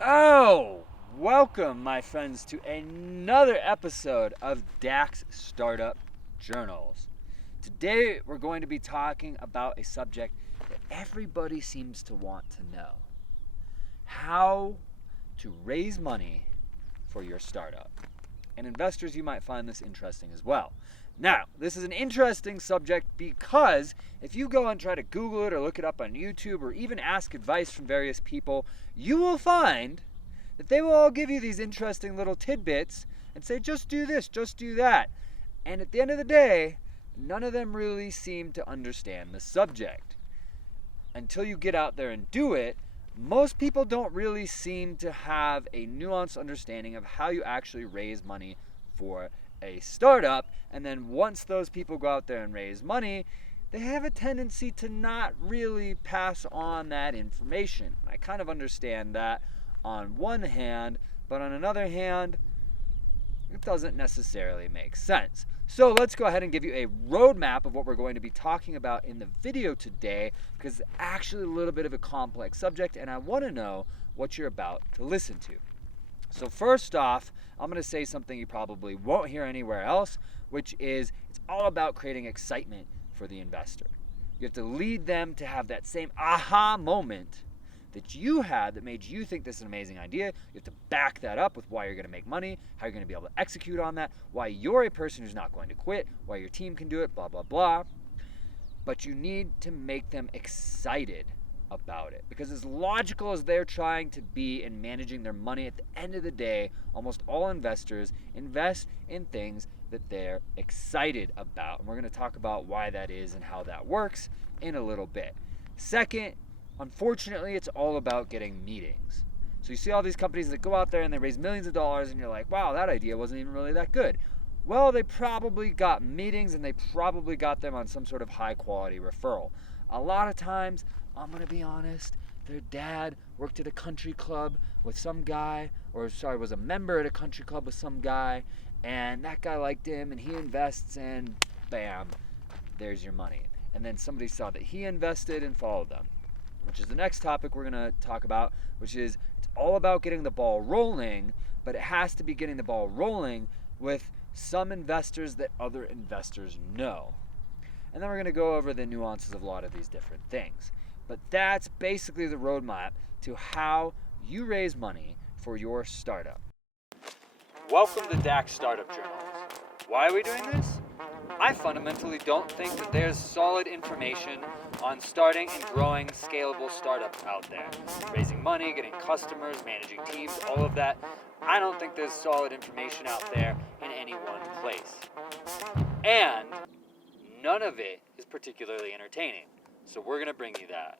Oh, welcome, my friends, to another episode of Dax Startup Journals. Today, we're going to be talking about a subject that everybody seems to want to know: how to raise money for your startup. And investors, you might find this interesting as well. Now, this is an interesting subject because if you go and try to Google it or look it up on YouTube or even ask advice from various people, you will find that they will all give you these interesting little tidbits and say, just do this, just do that. And at the end of the day, none of them really seem to understand the subject. Until you get out there and do it, most people don't really seem to have a nuanced understanding of how you actually raise money for a startup. And then once those people go out there and raise money, they have a tendency to not really pass on that information. I kind of understand that on one hand, but on another hand, it doesn't necessarily make sense. So let's go ahead and give you a roadmap of what we're going to be talking about in the video today, because it's actually a little bit of a complex subject and I want to know what you're about to listen to. So first off, I'm going to say something you probably won't hear anywhere else, which is it's all about creating excitement for the investor. You have to lead them to have that same aha moment that you had that made you think this is an amazing idea. You have to back that up with why you're going to make money, how you're going to be able to execute on that, why you're a person who's not going to quit, why your team can do it, blah, blah, blah. But you need to make them excited about it, because as logical as they're trying to be in managing their money, at the end of the day, almost all investors invest in things that they're excited about. And we're going to talk about why that is and how that works in a little bit. Second, unfortunately, it's all about getting meetings. So you see all these companies that go out there and they raise millions of dollars and you're like, wow, that idea wasn't even really that good. Well, they probably got meetings and they probably got them on some sort of high quality referral. A lot of times, I'm going to be honest, their dad worked at a country club with some guy, was a member at a country club with some guy, and that guy liked him and he invests and bam, there's your money. And then somebody saw that he invested and followed them, which is the next topic we're going to talk about, which is it's all about getting the ball rolling, but it has to be getting the ball rolling with some investors that other investors know. And then we're going to go over the nuances of a lot of these different things. But that's basically the roadmap to how you raise money for your startup. Welcome to Dax Startup Journals. Why are we doing this? I fundamentally don't think that there's solid information on starting and growing scalable startups out there. Raising money, getting customers, managing teams, all of that. I don't think there's solid information out there in any one place. And none of it is particularly entertaining. So we're going to bring you that.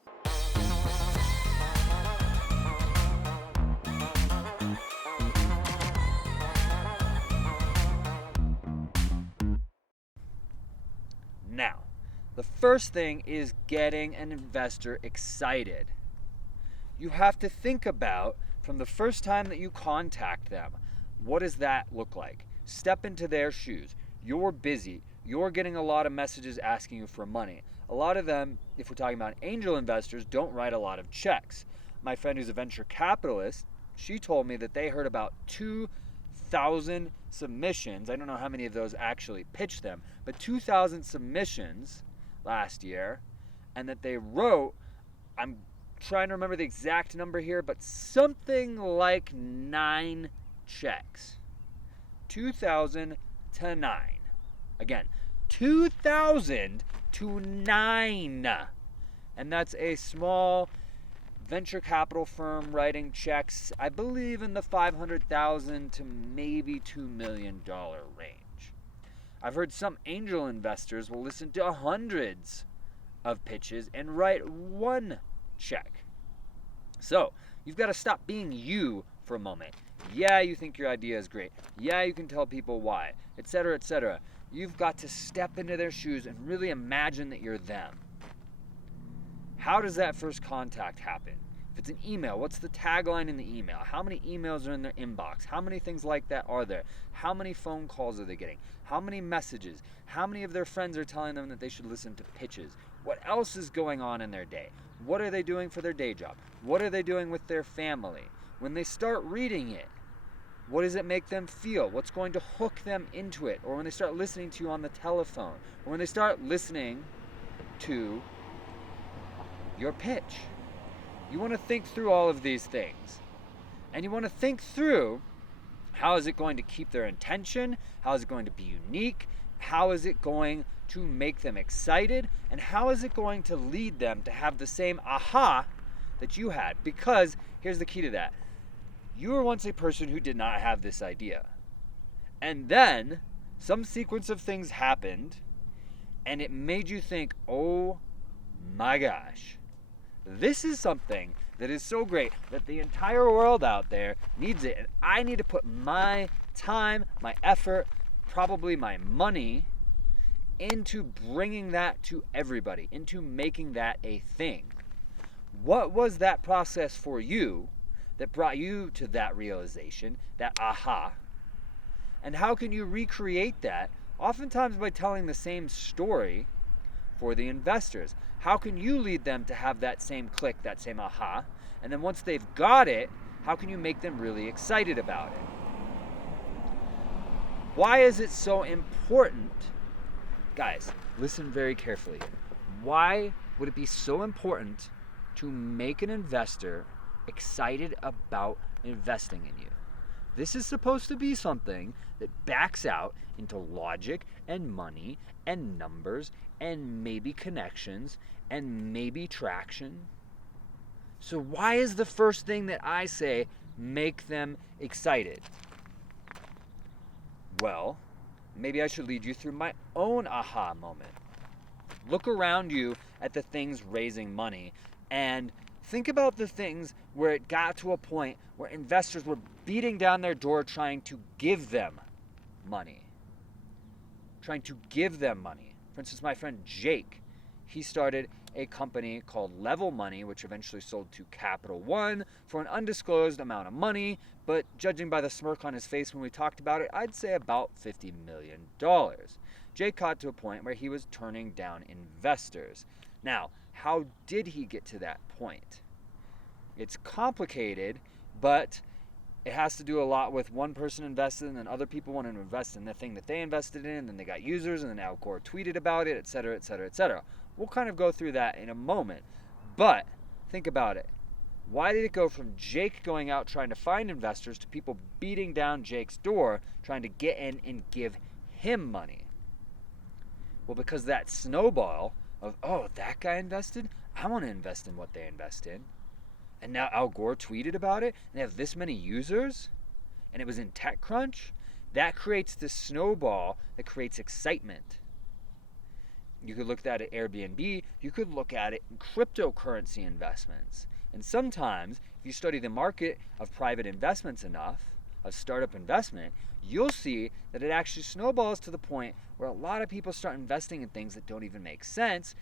Now, the first thing is getting an investor excited. You have to think about, from the first time that you contact them, what does that look like? Step into their shoes. You're busy. You're getting a lot of messages asking you for money. A lot of them, if we're talking about angel investors, don't write a lot of checks. My friend who's a venture capitalist, she told me that they heard about 2,000 submissions. I don't know how many of those actually pitched them, but 2,000 submissions last year, and that they wrote, I'm trying to remember the exact number here, but something like 9 checks. 2,000 to 9. Again, 2,000 to 9. And that's a small venture capital firm writing checks, I believe, in the $500,000 to maybe $2 million range. I've heard some angel investors will listen to hundreds of pitches and write 1 check. So you've got to stop being you for a moment. Yeah, you think your idea is great. Yeah, you can tell people why, etc., etc. You've got to step into their shoes and really imagine that you're them. How does that first contact happen? If it's an email, what's the tagline in the email? How many emails are in their inbox? How many things like that are there? How many phone calls are they getting? How many messages? How many of their friends are telling them that they should listen to pitches? What else is going on in their day? What are they doing for their day job? What are they doing with their family? when they start reading it, what does it make them feel? What's going to hook them into it? Or when they start listening to you on the telephone, or when they start listening to your pitch. You want to think through all of these things. And you want to think through, how is it going to keep their attention? How is it going to be unique? How is it going to make them excited? And how is it going to lead them to have the same aha that you had? Because here's the key to that. You were once a person who did not have this idea. And then some sequence of things happened and it made you think, oh my gosh, this is something that is so great that the entire world out there needs it. And I need to put my time, my effort, probably my money into bringing that to everybody, into making that a thing. What was that process for you that brought you to that realization, that aha? And how can you recreate that? Oftentimes by telling the same story for the investors. How can you lead them to have that same click, that same aha? And then once they've got it, how can you make them really excited about it? Why is it so important? Guys, listen very carefully. Why would it be so important to make an investor excited about investing in you? This is supposed to be something that backs out into logic and money and numbers and maybe connections and maybe traction. So why is the first thing that I say make them excited? Well, maybe I should lead you through my own aha moment. Look around you at the things raising money and think about the things where it got to a point where investors were beating down their door trying to give them money. For instance, my friend Jake, he started a company called Level Money, which eventually sold to Capital One for an undisclosed amount of money, but judging by the smirk on his face when we talked about it, I'd say about $50 million. Jake got to a point where he was turning down investors. Now, how did he get to that point? It's complicated, but it has to do a lot with one person invested and then other people wanted to invest in the thing that they invested in, and then they got users, and then Al Gore tweeted about it, etc., etc., etc. We'll kind of go through that in a moment, but think about it. Why did it go from Jake going out trying to find investors to people beating down Jake's door trying to get in and give him money? Well, because that snowball of, oh, that guy invested? I want to invest in what they invest in. And now Al Gore tweeted about it, and they have this many users, and it was in TechCrunch. That creates this snowball that creates excitement. You could look at it at Airbnb. You could look at it in cryptocurrency investments. And sometimes, if you study the market of private investments enough, of startup investment, you'll see that it actually snowballs to the point where a lot of people start investing in things that don't even make sense.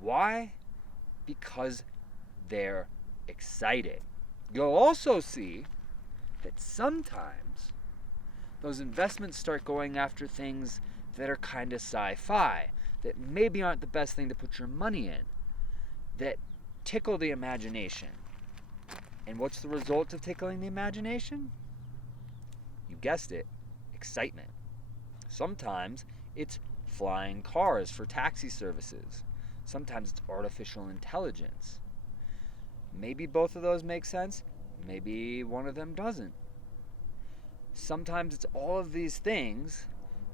Why? Because they're excited. You'll also see that sometimes those investments start going after things that are kind of sci-fi, that maybe aren't the best thing to put your money in, that tickle the imagination. And what's the result of tickling the imagination? You guessed it, excitement. Sometimes it's flying cars for taxi services. Sometimes it's artificial intelligence. Maybe both of those make sense. Maybe one of them doesn't. Sometimes it's all of these things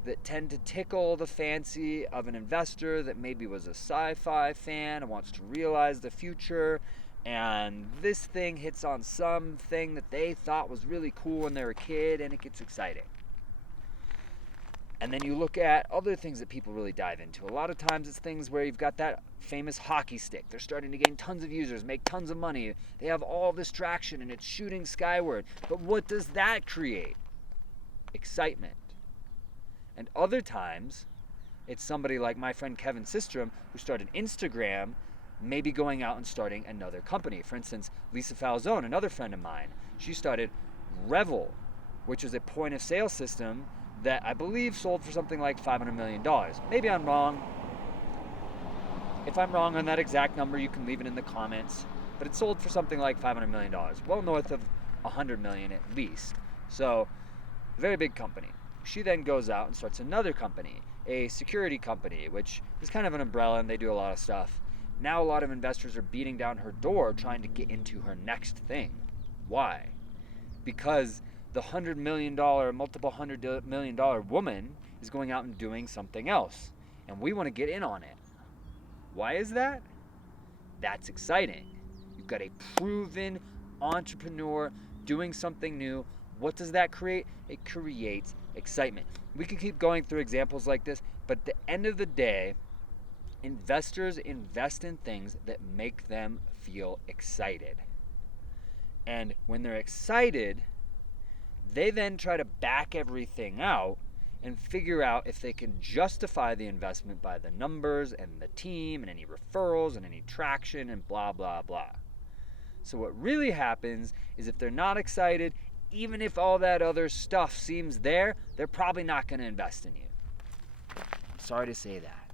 that tend to tickle the fancy of an investor that maybe was a sci-fi fan and wants to realize the future, and this thing hits on something that they thought was really cool when they were a kid, and it gets exciting. And then you look at other things that people really dive into. A lot of times it's things where you've got that famous hockey stick. They're starting to gain tons of users, make tons of money. They have all this traction and it's shooting skyward. But what does that create? Excitement. And other times it's somebody like my friend Kevin Systrom who started Instagram, maybe going out and starting another company. For instance, Lisa Falzone, another friend of mine, she started Revel, which is a point of sale system that I believe sold for something like $500 million. Maybe I'm wrong. If I'm wrong on that exact number, you can leave it in the comments. But it sold for something like $500 million. Well north of $100 million at least. So, very big company. She then goes out and starts another company, a security company, which is kind of an umbrella and they do a lot of stuff. Now a lot of investors are beating down her door trying to get into her next thing. Why? Because the $100 million, multiple $100 million woman is going out and doing something else. And we want to get in on it. Why is that? That's exciting. You've got a proven entrepreneur doing something new. What does that create? It creates excitement. We could keep going through examples like this, but at the end of the day, investors invest in things that make them feel excited. And when they're excited, they then try to back everything out and figure out if they can justify the investment by the numbers and the team and any referrals and any traction and blah, blah, blah. So what really happens is if they're not excited, even if all that other stuff seems there, they're probably not going to invest in you. I'm sorry to say that.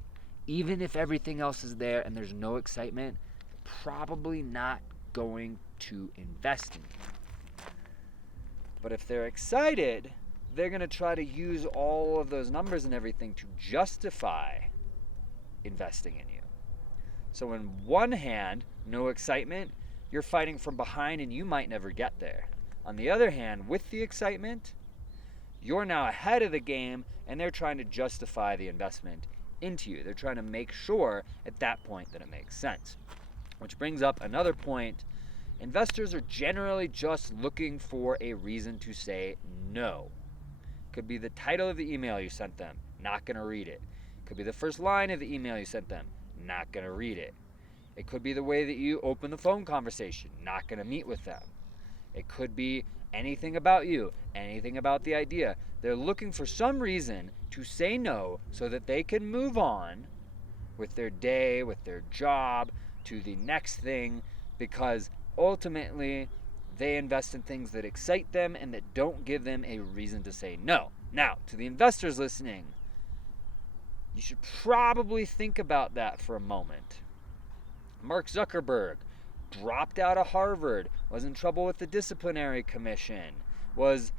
Even if everything else is there and there's no excitement, they're probably not going to invest in you. But if they're excited, they're going to try to use all of those numbers and everything to justify investing in you. So on one hand, no excitement, you're fighting from behind and you might never get there. On the other hand, with the excitement, you're now ahead of the game and they're trying to justify the investment into you. They're trying to make sure at that point that it makes sense. Which brings up another point. Investors are generally just looking for a reason to say no. Could be the title of the email you sent them, not going to read it. Could be the first line of the email you sent them, not going to read it. It could be the way that you open the phone conversation, not going to meet with them. It could be anything about you, anything about the idea. They're looking for some reason to say no so that they can move on with their day, with their job, to the next thing, because ultimately they invest in things that excite them and that don't give them a reason to say no. Now, to the investors listening, you should probably think about that for a moment. Mark Zuckerberg dropped out of Harvard, was in trouble with the disciplinary commission, was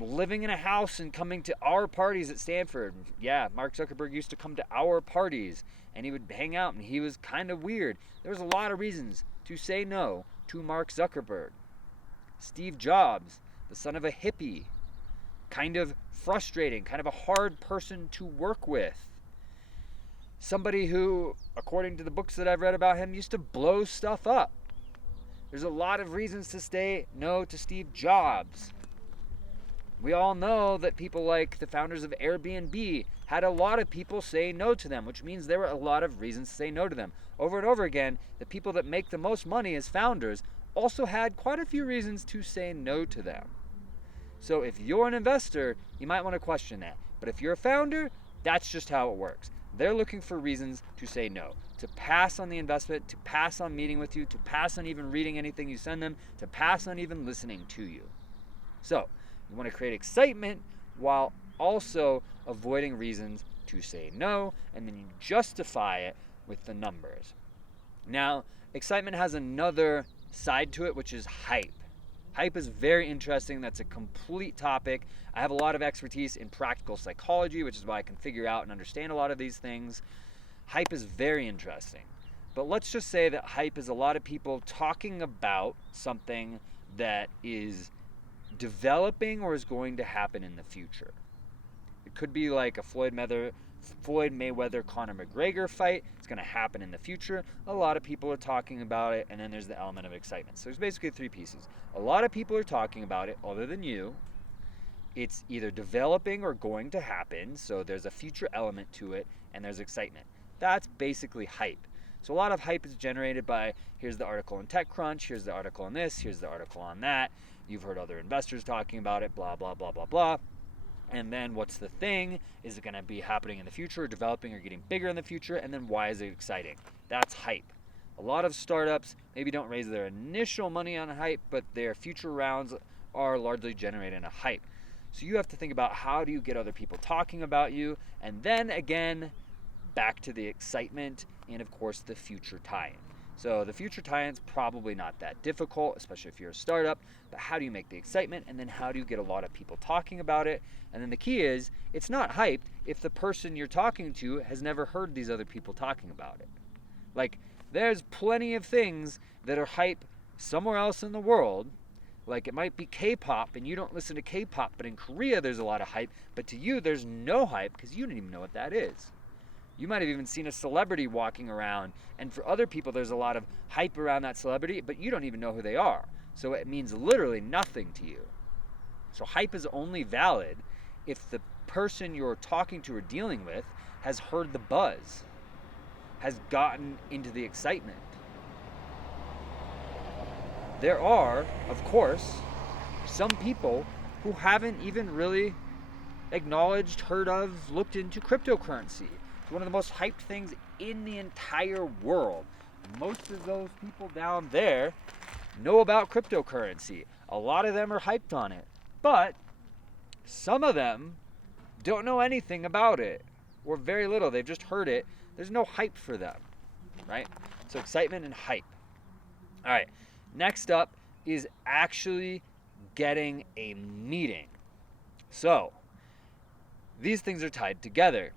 living in a house and coming to our parties at Stanford. Yeah, Mark Zuckerberg used to come to our parties and he would hang out and he was kind of weird. There was a lot of reasons to say no to Mark Zuckerberg. Steve Jobs, the son of a hippie, kind of frustrating, kind of a hard person to work with. Somebody who, according to the books that I've read about him, used to blow stuff up. There's a lot of reasons to say no to Steve Jobs. We all know that people like the founders of Airbnb had a lot of people say no to them, which means there were a lot of reasons to say no to them. Over and over again, the people that make the most money as founders also had quite a few reasons to say no to them. So if you're an investor, you might want to question that. But if you're a founder, that's just how it works. They're looking for reasons to say no, to pass on the investment, to pass on meeting with you, to pass on even reading anything you send them, to pass on even listening to you. So you want to create excitement while also avoiding reasons to say no, and then you justify it with the numbers. Now, excitement has another side to it, which is hype. Hype is very interesting. That's a complete topic. I have a lot of expertise in practical psychology, which is why I can figure out and understand a lot of these things. Hype is very interesting. But let's just say that hype is a lot of people talking about something that is developing or is going to happen in the future. It could be like a Floyd Mayweather Conor McGregor fight. It's going to happen in the future. A lot of people are talking about it, and then there's the element of excitement. So there's basically three pieces. A lot of people are talking about it other than you. It's either developing or going to happen, so there's a future element to it, and there's excitement. That's basically hype. So a lot of hype is generated by, here's the article in TechCrunch, here's the article on this, here's the article on that. You've heard other investors talking about it, blah, blah, blah, blah, blah. And then what's the thing? Is it going to be happening in the future, developing or getting bigger in the future? And then why is it exciting? That's hype. A lot of startups maybe don't raise their initial money on hype, but their future rounds are largely generated in a hype. So you have to think about how do you get other people talking about you, and then again, back to the excitement and of course the future tie-in. So the future tie-in's probably not that difficult, especially if you're a startup, but how do you make the excitement, and then how do you get a lot of people talking about it? And then the key is, it's not hyped if the person you're talking to has never heard these other people talking about it. Like, there's plenty of things that are hype somewhere else in the world. Like, it might be K-pop, and you don't listen to K-pop, but in Korea there's a lot of hype, but to you there's no hype because you don't even know what that is. You might have even seen a celebrity walking around, and for other people there's a lot of hype around that celebrity, but you don't even know who they are. So it means literally nothing to you. So hype is only valid if the person you're talking to or dealing with has heard the buzz, has gotten into the excitement. There are, of course, some people who haven't even really acknowledged, heard of, looked into cryptocurrency. It's one of the most hyped things in the entire world. Most of those people down there know about cryptocurrency. A lot of them are hyped on it. But some of them don't know anything about it, or very little. They've just heard it. There's no hype for them, right? So excitement and hype. All right, next up is actually getting a meeting. So these things are tied together.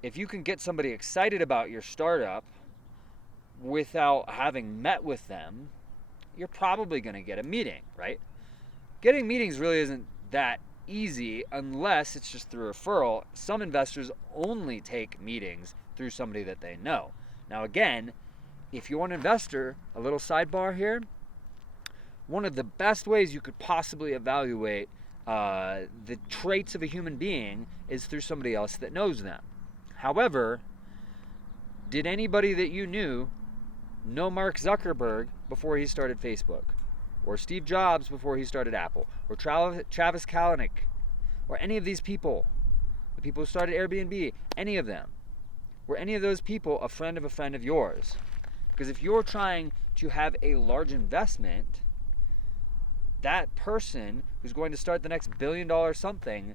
If you can get somebody excited about your startup without having met with them, you're probably going to get a meeting, right? Getting meetings really isn't that easy unless it's just through referral. Some investors only take meetings through somebody that they know. Now again, if you're an investor, a little sidebar here, one of the best ways you could possibly evaluate the traits of a human being is through somebody else that knows them. However, did anybody that you knew know Mark Zuckerberg before he started Facebook? Or Steve Jobs before he started Apple? Or Travis Kalanick? Or any of these people? The people who started Airbnb? Any of them? Were any of those people a friend of yours? Because if you're trying to have a large investment, that person who's going to start the next $1 billion something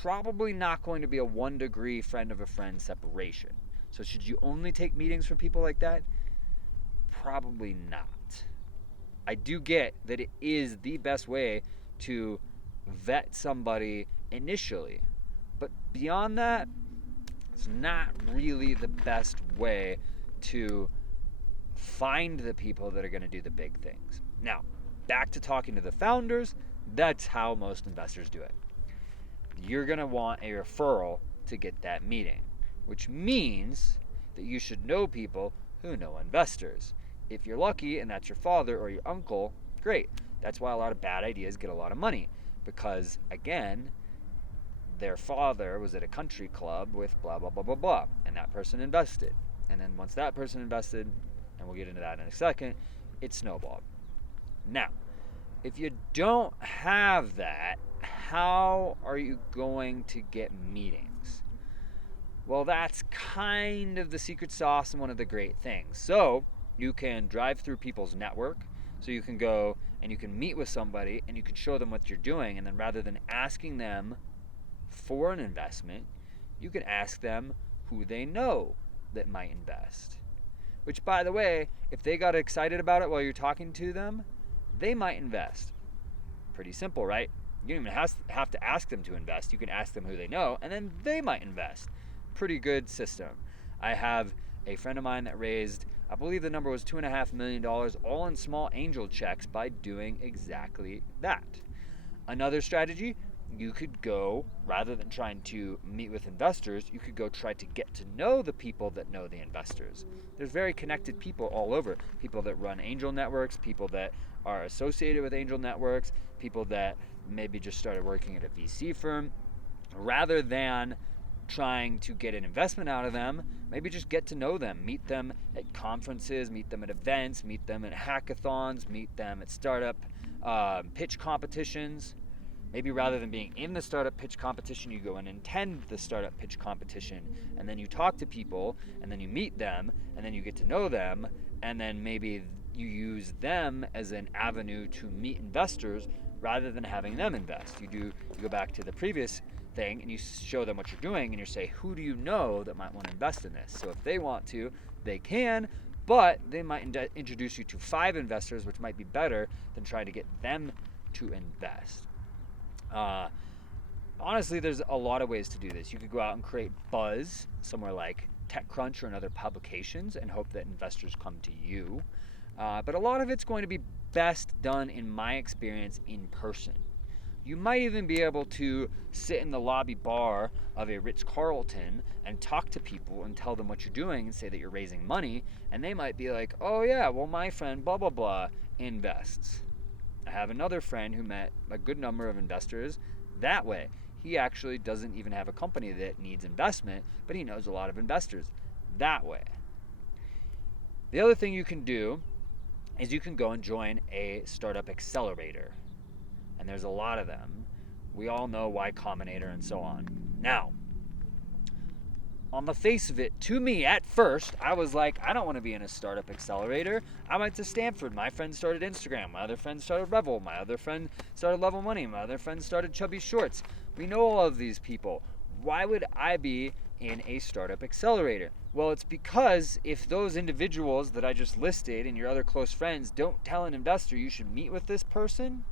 probably not going to be a 1 degree friend of a friend separation. So should you only take meetings from people like that? Probably not. I do get that it is the best way to vet somebody initially, but beyond that, it's not really the best way to find the people that are going to do the big things. Now, back to talking to the founders, that's how most investors do it. You're going to want a referral to get that meeting, which means that you should know people who know investors. If you're lucky and that's your father or your uncle, great. That's why a lot of bad ideas get a lot of money, because again, their father was at a country club with blah, blah, blah, blah, blah, and that person invested. And then once that person invested, and we'll get into that in a second, it snowballed. Now, if you don't have that, how are you going to get meetings? Well, that's kind of the secret sauce and one of the great things. So you can drive through people's network. So you can go and you can meet with somebody and you can show them what you're doing. And then rather than asking them for an investment, you can ask them who they know that might invest. Which, by the way, if they got excited about it while you're talking to them, they might invest. Pretty simple, right? You don't even have to ask them to invest. You can ask them who they know, and then they might invest. Pretty good system. I have a friend of mine that raised, I believe the number was $2.5 million, all in small angel checks by doing exactly that. Another strategy, you could go, rather than trying to meet with investors, you could go try to get to know the people that know the investors. There's very connected people all over. People that run angel networks, people that are associated with angel networks, people that maybe just started working at a VC firm. Rather than trying to get an investment out of them, maybe just get to know them. Meet them at conferences, meet them at events, meet them at hackathons, meet them at startup pitch competitions. Maybe rather than being in the startup pitch competition, you go and attend the startup pitch competition, and then you talk to people, and then you meet them, and then you get to know them, and then maybe you use them as an avenue to meet investors rather than having them invest. You go back to the previous thing and you show them what you're doing and you say, who do you know that might want to invest in this? So if they want to, they can, but they might introduce you to 5 investors, which might be better than trying to get them to invest. Honestly, there's a lot of ways to do this. You could go out and create buzz somewhere like TechCrunch or in other publications and hope that investors come to you. But a lot of it's going to be best done, in my experience, in person. You might even be able to sit in the lobby bar of a Ritz-Carlton and talk to people and tell them what you're doing and say that you're raising money, and they might be like, oh yeah, well my friend blah blah blah invests. I have another friend who met a good number of investors that way. He actually doesn't even have a company that needs investment, but he knows a lot of investors that way. The other thing you can do is you can go and join a startup accelerator. And there's a lot of them. We all know Y Combinator and so on. Now, on the face of it, to me at first, I was like, I don't want to be in a startup accelerator. I went to Stanford. My friend started Instagram. My other friend started Revel. My other friend started Level Money. My other friend started Chubby Shorts. We know all of these people. Why would I be in a startup accelerator? Well, it's because if those individuals that I just listed and your other close friends don't tell an investor you should meet with this person,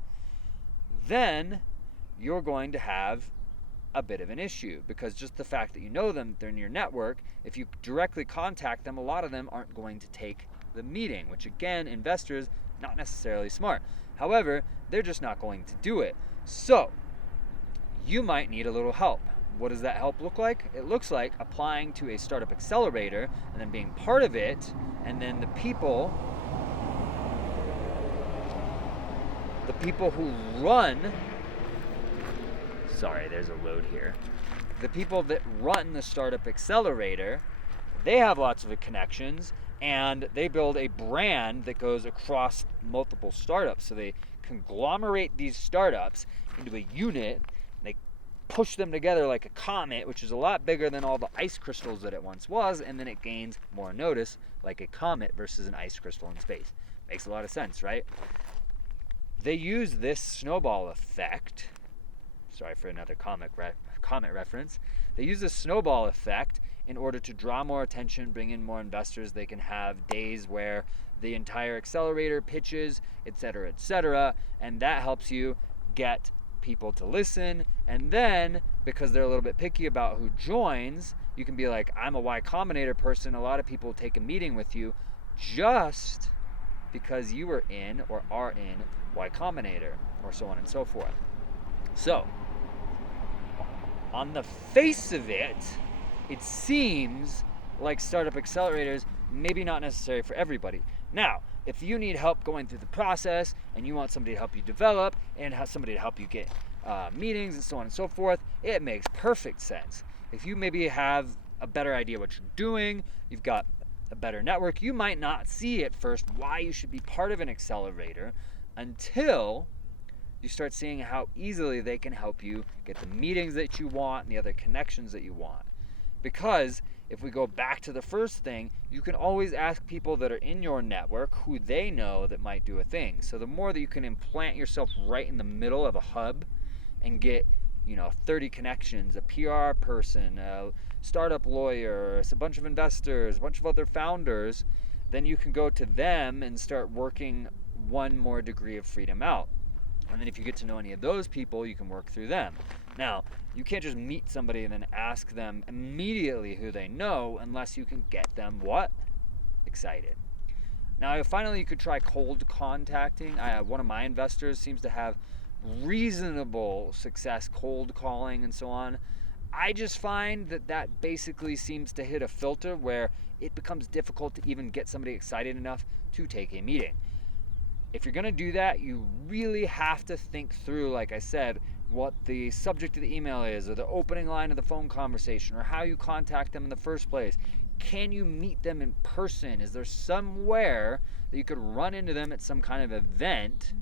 then you're going to have a bit of an issue, because just the fact that you know them, they're in your network, if you directly contact them, a lot of them aren't going to take the meeting, which again, investors, not necessarily smart. However, they're just not going to do it. So you might need a little help. What does that help look like? It looks like applying to a startup accelerator and then being part of it, and then the people who run, sorry, there's a load here. The people that run the startup accelerator, they have lots of connections, and they build a brand that goes across multiple startups. So they conglomerate these startups into a unit. They push them together like a comet, which is a lot bigger than all the ice crystals that it once was, and then it gains more notice like a comet versus an ice crystal in space. Makes a lot of sense, right? They use this snowball effect. Sorry for another comet reference. They use this snowball effect in order to draw more attention, bring in more investors. They can have days where the entire accelerator pitches, etc., and that helps you get people to listen. And then, because they're a little bit picky about who joins, you can be like, I'm a Y Combinator person. A lot of people take a meeting with you just because you were in or are in Y Combinator, or so on and so forth. So, on the face of it, it seems like startup accelerators maybe not necessary for everybody. Now, if you need help going through the process and you want somebody to help you develop and have somebody to help you get meetings and so on and so forth, it makes perfect sense. If you maybe have a better idea what you're doing, you've got a better network, you might not see at first why you should be part of an accelerator until you start seeing how easily they can help you get the meetings that you want and the other connections that you want. Because if we go back to the first thing, you can always ask people that are in your network who they know that might do a thing. So the more that you can implant yourself right in the middle of a hub and get 30 connections, a PR person, a startup lawyer, a bunch of investors, a bunch of other founders, then you can go to them and start working one more degree of freedom out. And then if you get to know any of those people, you can work through them. Now, you can't just meet somebody and then ask them immediately who they know unless you can get them what? Excited. Now, finally, you could try cold contacting. One of my investors seems to have reasonable success cold calling and so on. I just find that basically seems to hit a filter where it becomes difficult to even get somebody excited enough to take a meeting. If you're going to do that, you really have to think through, like I said, what the subject of the email is, or the opening line of the phone conversation, or how you contact them in the first place. Can you meet them in person? Is there somewhere that you could run into them at some kind of event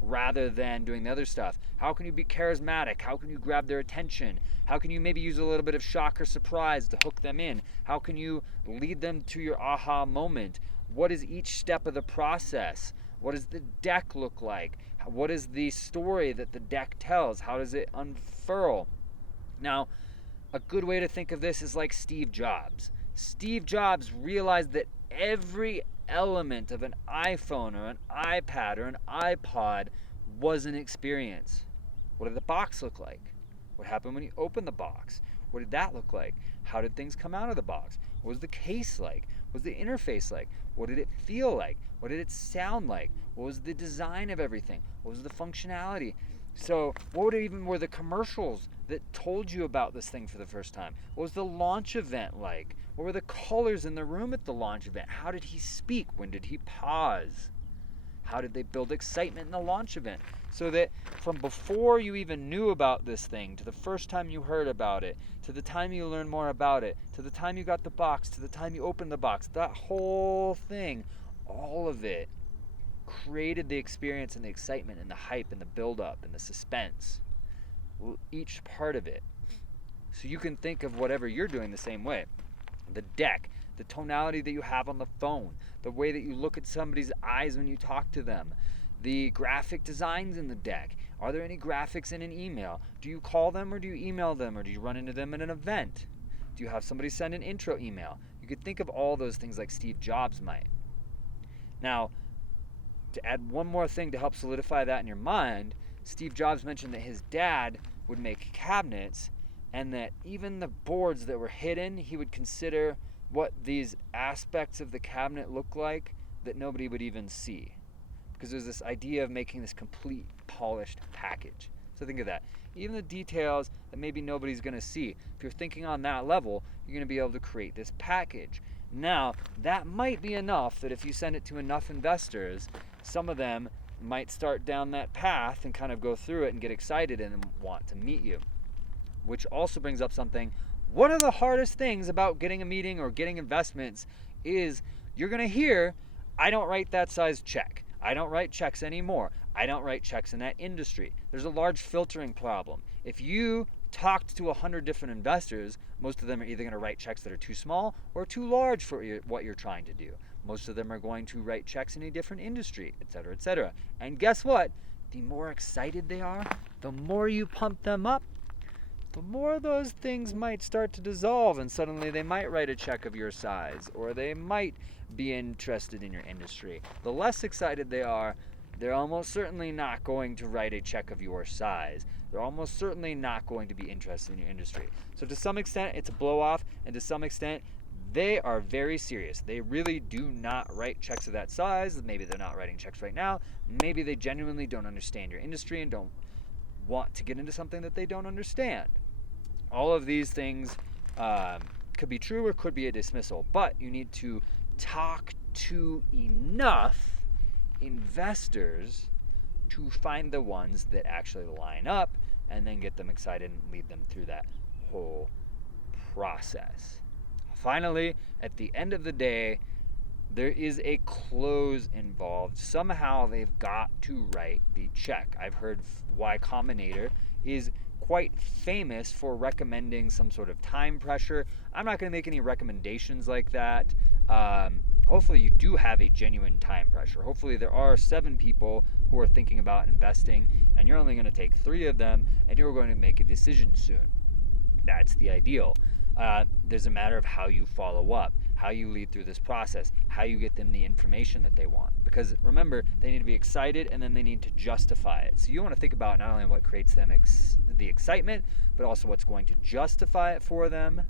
rather than doing the other stuff? How can you be charismatic? How can you grab their attention? How can you maybe use a little bit of shock or surprise to hook them in? How can you lead them to your aha moment? What is each step of the process? What does the deck look like? What is the story that the deck tells? How does it unfurl? Now, a good way to think of this is like Steve Jobs. Steve Jobs realized that every element of an iPhone or an iPad or an iPod was an experience. What did the box look like? What happened when you opened the box? What did that look like? How did things come out of the box? What was the case like? What was the interface like? What did it feel like? What did it sound like? What was the design of everything? What was the functionality? So what were the commercials that told you about this thing for the first time? What was the launch event like? What were the colors in the room at the launch event? How did he speak? When did he pause? How did they build excitement in the launch event? So that from before you even knew about this thing, to the first time you heard about it, to the time you learned more about it, to the time you got the box, to the time you opened the box, that whole thing, all of it created the experience and the excitement and the hype and the build-up and the suspense. Each part of it. So you can think of whatever you're doing the same way. The deck, the tonality that you have on the phone, the way that you look at somebody's eyes when you talk to them, the graphic designs in the deck. Are there any graphics in an email? Do you call them or do you email them, or do you run into them at an event? Do you have somebody send an intro email? You could think of all those things like Steve Jobs might. Now, to add one more thing to help solidify that in your mind, Steve Jobs mentioned that his dad would make cabinets, and that even the boards that were hidden, he would consider what these aspects of the cabinet look like that nobody would even see. Because there's this idea of making this complete polished package. So think of that. Even the details that maybe nobody's going to see. If you're thinking on that level, you're going to be able to create this package. Now, that might be enough that if you send it to enough investors, some of them might start down that path and kind of go through it and get excited and want to meet you. Which also brings up something. One of the hardest things about getting a meeting or getting investments is you're going to hear, I don't write that size check. I don't write checks anymore. I don't write checks in that industry. There's a large filtering problem. If you talked to 100 different investors, most of them are either going to write checks that are too small or too large for what you're trying to do. Most of them are going to write checks in a different industry, etc., etc. And guess what? The more excited they are, the more you pump them up, the more those things might start to dissolve, and suddenly they might write a check of your size, or they might be interested in your industry. The less excited they are, they're almost certainly not going to write a check of your size. They're almost certainly not going to be interested in your industry. So to some extent, it's a blow-off, and to some extent, they are very serious. They really do not write checks of that size. Maybe they're not writing checks right now. Maybe they genuinely don't understand your industry and don't want to get into something that they don't understand. All of these things could be true or could be a dismissal, but you need to talk to enough investors to find the ones that actually line up and then get them excited and lead them through that whole process. Finally, at the end of the day, there is a close involved. Somehow they've got to write the check. I've heard Y Combinator is quite famous for recommending some sort of time pressure. I'm not going to make any recommendations like that. Hopefully you do have a genuine time pressure. Hopefully there are 7 people who are thinking about investing, and you're only going to take 3 of them, and you're going to make a decision soon. That's the ideal. There's a matter of how you follow up, how you lead through this process, how you get them the information that they want. Because remember, they need to be excited, and then they need to justify it. So you want to think about not only what creates them the excitement, but also what's going to justify it for them.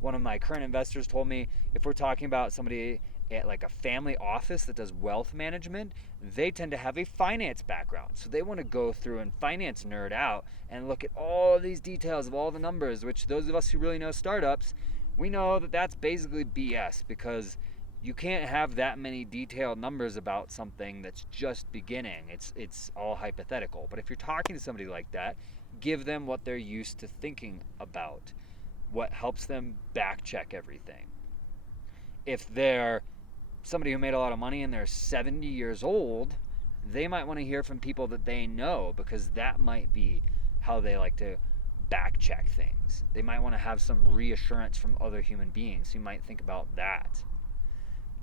One of my current investors told me, if we're talking about somebody at like a family office that does wealth management, they tend to have a finance background. So they want to go through and finance nerd out and look at all these details of all the numbers, which those of us who really know startups, we know that that's basically BS, because you can't have that many detailed numbers about something that's just beginning. It's all hypothetical. But if you're talking to somebody like that, give them what they're used to thinking about, what helps them back check everything. If they're somebody who made a lot of money and they're 70 years old, they might want to hear from people that they know, because that might be how they like to back check things. They might want to have some reassurance from other human beings. So you might think about that.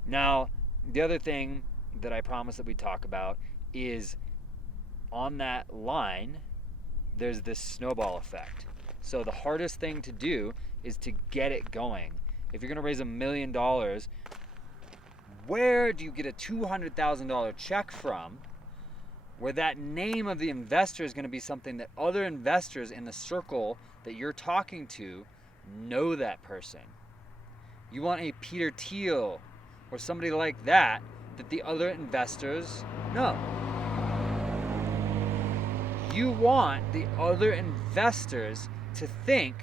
Now, the other thing that I promised that we'd talk about is, on that line, there's this snowball effect. So the hardest thing to do is to get it going. If you're going to raise $1 million, where do you get a $200,000 check from where that name of the investor is going to be something that other investors in the circle that you're talking to know that person? You want a Peter Thiel or somebody like that the other investors know. You want the other investors to think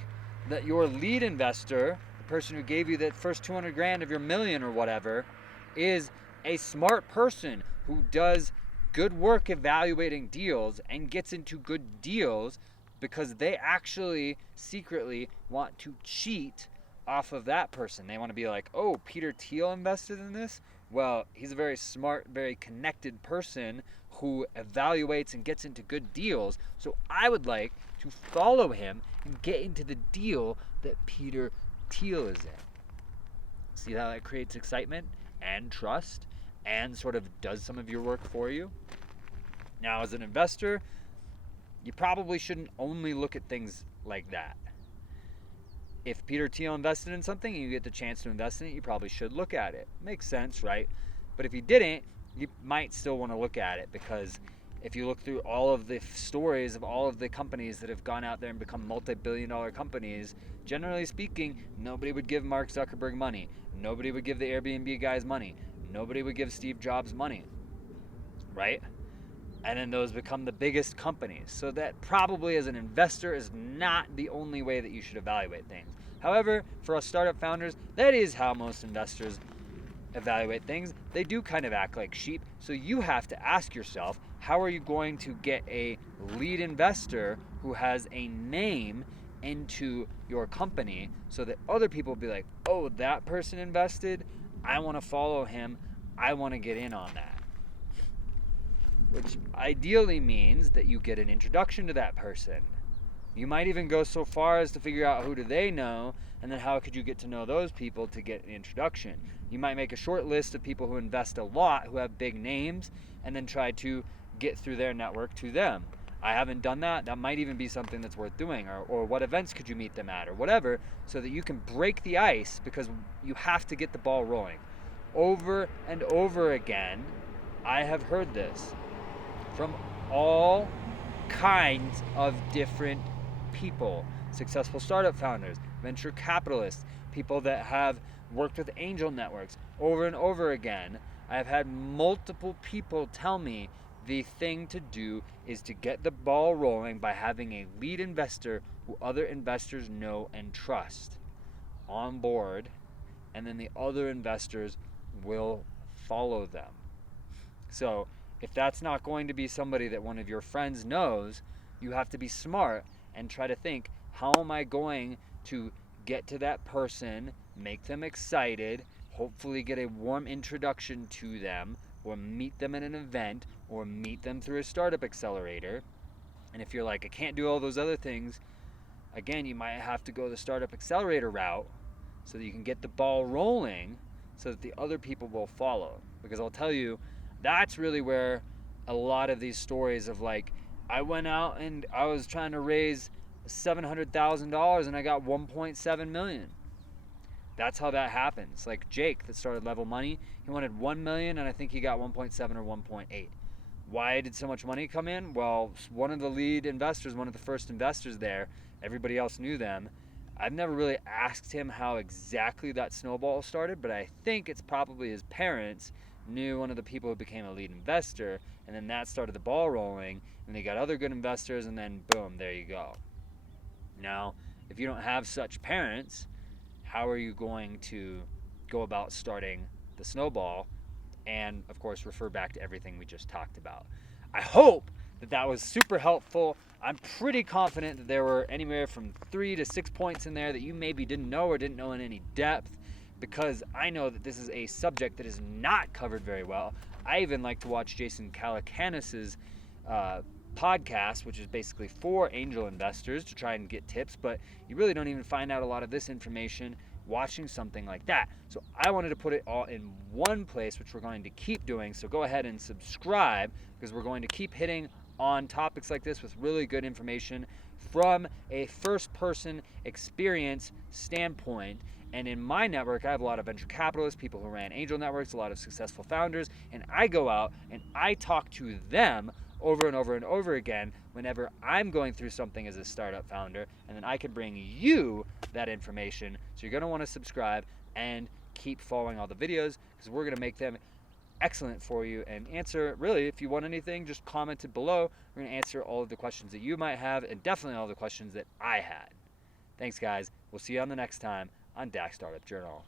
that your lead investor, the person who gave you that first 200 grand of your million or whatever, is a smart person who does good work evaluating deals and gets into good deals because they actually secretly want to cheat off of that person. They want to be like, oh, Peter Thiel invested in this? Well, he's a very smart, very connected person who evaluates and gets into good deals. So I would like to follow him and get into the deal that Peter Thiel is in. See how that creates excitement and trust and sort of does some of your work for you? Now, as an investor, you probably shouldn't only look at things like that. If Peter Thiel invested in something and you get the chance to invest in it, you probably should look at it. Makes sense, right? But if you didn't, you might still want to look at it, because if you look through all of the stories of all of the companies that have gone out there and become multi-billion-dollar companies, generally speaking, nobody would give Mark Zuckerberg money. Nobody would give the Airbnb guys money. Nobody would give Steve Jobs money, right? And then those become the biggest companies. So that probably as an investor is not the only way that you should evaluate things. However, for us startup founders, that is how most investors evaluate things. They do kind of act like sheep. So you have to ask yourself, how are you going to get a lead investor who has a name into your company so that other people will be like, oh, that person invested, I want to follow him, I want to get in on that. Which ideally means that you get an introduction to that person. You might even go so far as to figure out who do they know, and then how could you get to know those people to get an introduction. You might make a short list of people who invest a lot, who have big names, and then try to get through their network to them. I haven't done that. That might even be something that's worth doing. Or what events could you meet them at, or whatever, so that you can break the ice, because you have to get the ball rolling. Over and over again, I have heard this from all kinds of different people. Successful startup founders, venture capitalists, people that have worked with angel networks. Over and over again, I've had multiple people tell me the thing to do is to get the ball rolling by having a lead investor who other investors know and trust on board, and then the other investors will follow them. So if that's not going to be somebody that one of your friends knows, you have to be smart and try to think, how am I going to get to that person, make them excited, hopefully get a warm introduction to them, or meet them at an event, or meet them through a startup accelerator. And if you're like, I can't do all those other things, again, you might have to go the startup accelerator route so that you can get the ball rolling so that the other people will follow. Because I'll tell you, that's really where a lot of these stories of like, I went out and I was trying to raise $700,000 and I got 1.7 million. That's how that happens. Like Jake that started Level Money, he wanted 1 million and I think he got 1.7 or 1.8. Why did so much money come in? Well, one of the lead investors, one of the first investors there, everybody else knew them. I've never really asked him how exactly that snowball started, but I think it's probably his parents knew one of the people who became a lead investor, and then that started the ball rolling, and they got other good investors, and then boom, there you go. Now, if you don't have such parents, how are you going to go about starting the snowball? And of course, refer back to everything we just talked about. I hope that was super helpful. I'm pretty confident that there were anywhere from 3 to 6 points in there that you maybe didn't know or didn't know in any depth, because I know that this is a subject that is not covered very well. I even like to watch Jason Calacanis's podcast, which is basically for angel investors to try and get tips, but you really don't even find out a lot of this information watching something like that. So I wanted to put it all in one place, which we're going to keep doing. So go ahead and subscribe, because we're going to keep hitting on topics like this with really good information from a first-person experience standpoint, And in my network, I have a lot of venture capitalists, people who ran angel networks, a lot of successful founders, and I go out and I talk to them over and over and over again whenever I'm going through something as a startup founder, and then I can bring you that information. So you're going to want to subscribe and keep following all the videos, because we're going to make them excellent for you and answer, really, if you want anything, just comment it below. We're going to answer all of the questions that you might have, and definitely all the questions that I had. Thanks, guys. We'll see you on the next time on Dax Startup Journal.